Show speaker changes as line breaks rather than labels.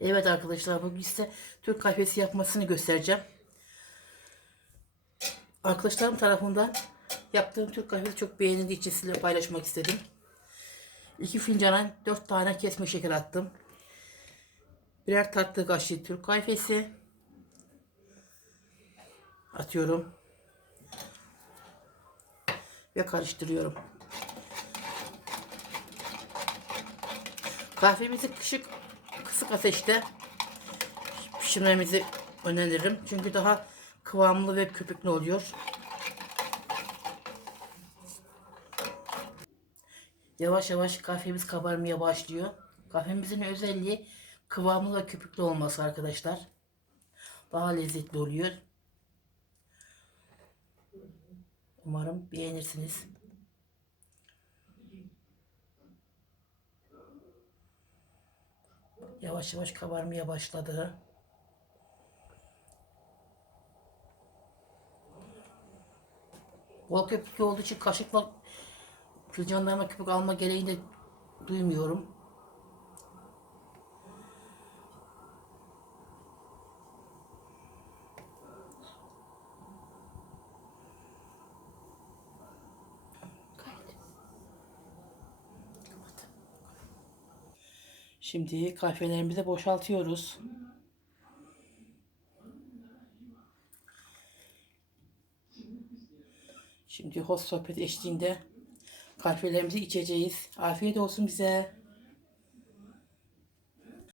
Evet arkadaşlar bugün size Türk kahvesi yapmasını göstereceğim. Arkadaşlarım tarafından yaptığım Türk kahvesi çok beğenildiği için sizinle paylaşmak istedim. 2 fincana 4 tane kesme şeker attım. Birer tatlı kaşığı Türk kahvesi atıyorum. Ve karıştırıyorum. Kahvemizi kışık kısık ateşte pişirmemizi öneririm. Çünkü daha kıvamlı ve köpüklü oluyor. Yavaş yavaş kahvemiz kabarmaya başlıyor. Kahvemizin özelliği kıvamlı ve köpüklü olması arkadaşlar. Daha lezzetli oluyor. Umarım beğenirsiniz. Yavaş yavaş kabarmaya başladı. Bol köpüklü olduğu için kaşıkla fincanlarıma köpük alma gereğini de duymuyorum. Şimdi kahvelerimizi boşaltıyoruz. Şimdi host sohbet eşliğinde kahvelerimizi içeceğiz. Afiyet olsun bize.